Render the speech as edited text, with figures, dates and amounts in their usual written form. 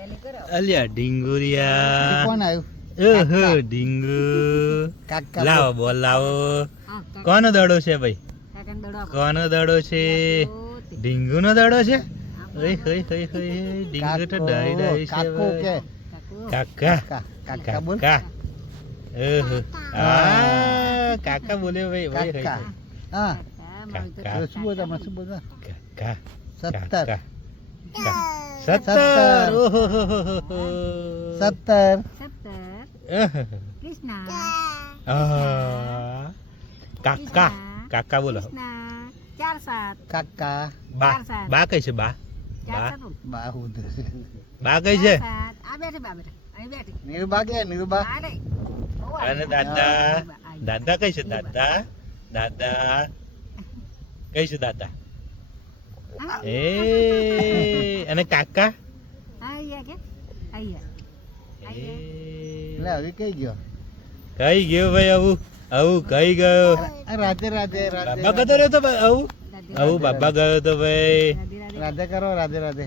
અલ્યા ઢીંગુરિયા કોણ આવ્યું? ઓહો ઢીંગુ કાકા લાવો બોલ લાવો કોનો દડો છે ભાઈ કોનો દડો છે ઢીંગુનો દડો છે ઓય હોય હોય હોય ઢીંગુ તો ડાઈ ડાઈ છે કાકો કે કાકા કાકા બોલ. કાકા ઓહો આ કાકા બોલે ભાઈ ભાઈ કાકા હા કાકા તો શું બોલતા હમણાં શું બોલતા? કાકા 17 17 ઓહો 17 કાકા કાકા બોલો કાકા બા બા કઈ છે બા બાહુ બા કઈ છે નીરુબા કે નીરુબા અને દાદા દાદા કઈ છે દાદા દાદા કઈ છે દાદા એ અને કાકા એટલે હવે કઈ ગયો? કઈ ગયો ભાઈ આવું આવું કઈ ગયો રાધે રાધે રાધે બાબા ગયો તો આવું આવું બાબા ગયો તો ભાઈ રાધે કરો રાધે રાધે